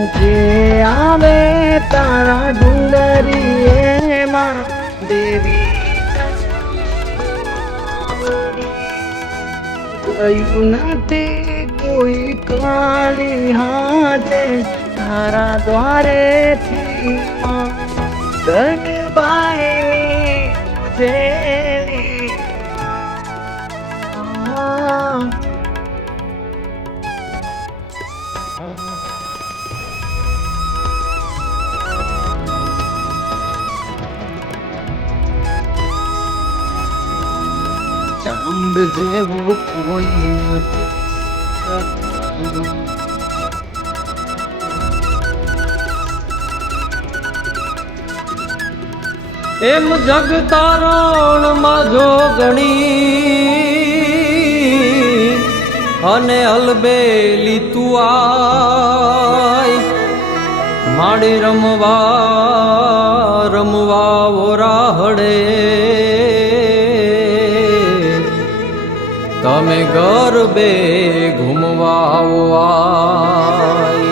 જે આવે તારા ડુંગરી એમાં દેવી ગયું નથી કોઈ કાળી હાથે તારા દ્વારેથી ગણબાઈ જેલી ચાંદ જેવું કોઈ એમ જગતારણ માં જોગણી અને અલબેલી તું આય માડી રમવા ઓરાહડે તમે ગરબે ઘૂમવા આય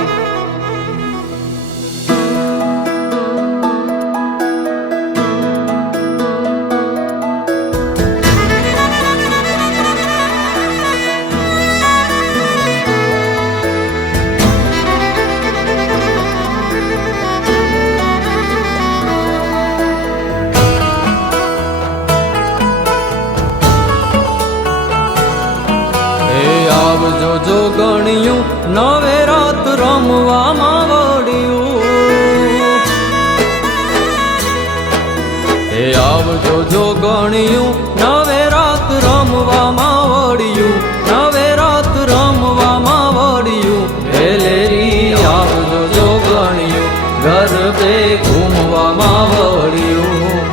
જો ગણ્યું નવે રાત રમવામાં વળ્યું એ આવજો જો ગણ્યું નવે રાત રમવામાં વળ્યું નવે રાત રમવામાં વળ્યું વેલેરી આવજો જો ગણ્યું ગરબે ઘૂમવામાં વળ્યું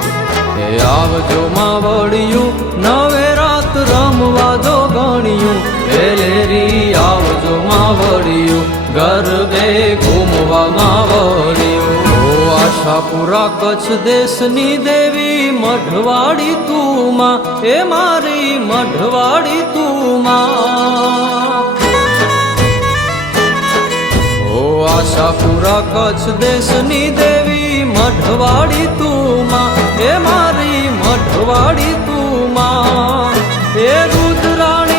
એ આવજો માં વળ્યું નવે રાત રમવા જો ગણ્યું વેલેરી આવજો માં વળ્યું ગરબે ઘૂમવામાં વળ્યું ઓ આશાપુરા કચ્છ દેશની દેવી મઢવાડી તું માં એ મારી મઢવાડી તું માં ઓ આશાપુરા કચ્છ દેશની દેવી મઢવાડી તું માં એ મારી મઢવાડી તું માં એ રુદ્રાણી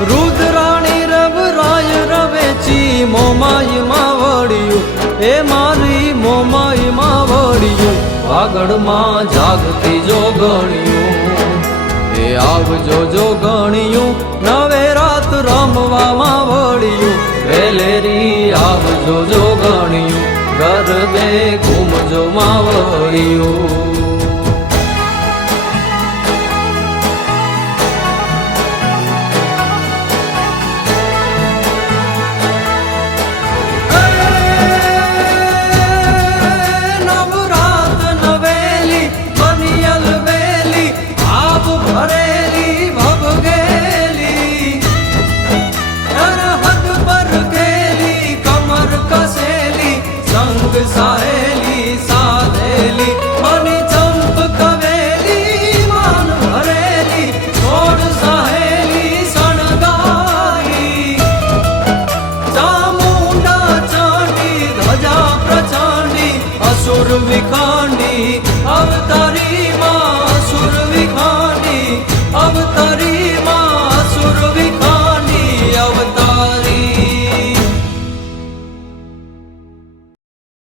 રુદ્રાણી રવરાય રવેચી મોમાઈ માં વળ્યું એ મારી મોમાઈ માં વળ્યું વાગડમાં જાગતી જો ગણ્યું એ આવજો જો ગણ્યું નવે રાત રમવામાં વળ્યું વેલેરી આવજો જો ગણ્યું ગરબે ઘૂમજો માં વળ્યું સાહેલી સાધેલી મને ચંપ કવેલી માન ભરેલી છોડ સાહેલી શણગારી ચામુંડા ચાંડી ધજા પ્રચાંડી અસુર વિખાંડી અવતારી